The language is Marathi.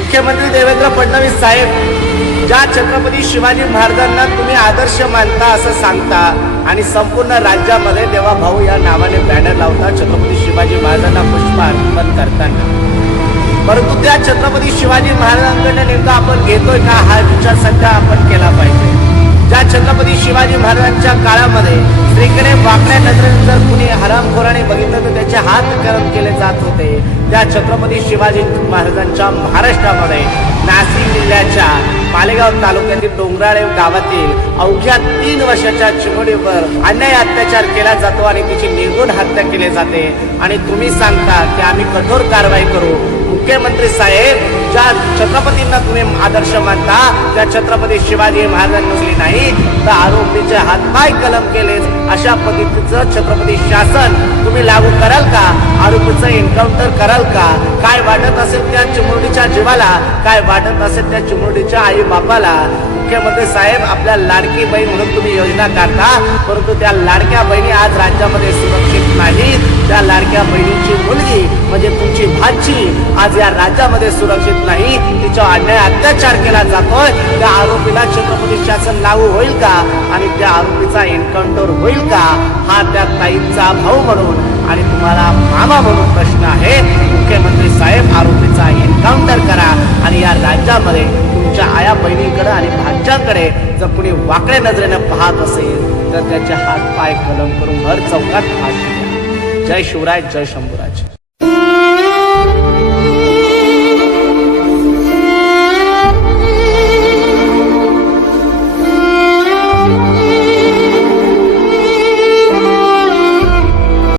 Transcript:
मुख्यमंत्री देवेंद्र फडणवीस साहेब ज्या छत्रपती शिवाजी महाराजांना तुम्ही आदर्श मानता असं सांगता आणि संपूर्ण राज्यामध्ये देवा भाऊ या नावाने बॅनर लावता छत्रपती शिवाजी महाराजांना पुष्प अर्पण करताना, परंतु त्या छत्रपती शिवाजी महाराजांकडे नेमका आपण घेतोय का हा विचार सध्या आपण केला पाहिजे। ज्या छत्रपती शिवाजी महाराजांच्या काळामध्ये स्त्रीकडे वाकड्या नजरेने जर कुणी हरामखोराने बघितलं तर त्याचे हात गरम केले जात होते, त्या छत्रपती शिवाजी महाराजांच्या महाराष्ट्रामध्ये नाशिक जिल्ह्याच्या मालेगाव तालुक्यातील डोंगराळे गावातील अवघ्या 3 वर्षाच्या चिमुरडीवर अन्याय अत्याचार केला जातो आणि तिची निर्गुण हत्या केली जाते आणि तुम्ही सांगता की आम्ही कठोर कारवाई करू। मुख्यमंत्री साहेब, ज्या छत्रपतींना तुम्ही आदर्श मानता त्या छत्रपती शिवाजी महाराजांनी नाही तर आरोपीचे हातपाय कलम केले, अशा पद्धतीचं छत्रपती शासन तुम्ही लागू कराल का? आरोपीचं एन्काउंटर कराल का? काय वाटत असेल त्या चिमुरडीच्या जीवाला, काय वाटत असेल त्या चिमुरडीच्या आई बापाला? मुख्यमंत्री साहेब, आपल्या लाडकी बहीण म्हणून तुम्ही योजना काढता, परंतु त्या लाडक्या बहिणी आज राज्यामध्ये सुरक्षित नाही। त्या लाडक्या बहिणीची मुलगी म्हणजे तुमची भाची आज या राज्यामध्ये सुरक्षित नाही, तिचा अन्याय अत्याचार केला जातोय। त्या आरोपीला छत्रपती शासन लागू होईल का आणि त्या आरोपीचा एन्काउंटर होईल का? हा त्या ताईंचा भाऊ म्हणून आणि तुम्हाला मामा म्हणून प्रश्न आहे। मुख्यमंत्री साहेब, आरोपीचा एन्काउंटर करा आणि या राज्यामध्ये तुमच्या आया बहिणीकडे आणि भाच्याकडे जर कुणी वाकड्या नजरेने पाहत असेल तर त्याचे हात पाय कलम करून भर चौकात फाशी द्या। जय शिवराय, जय शंभूराज।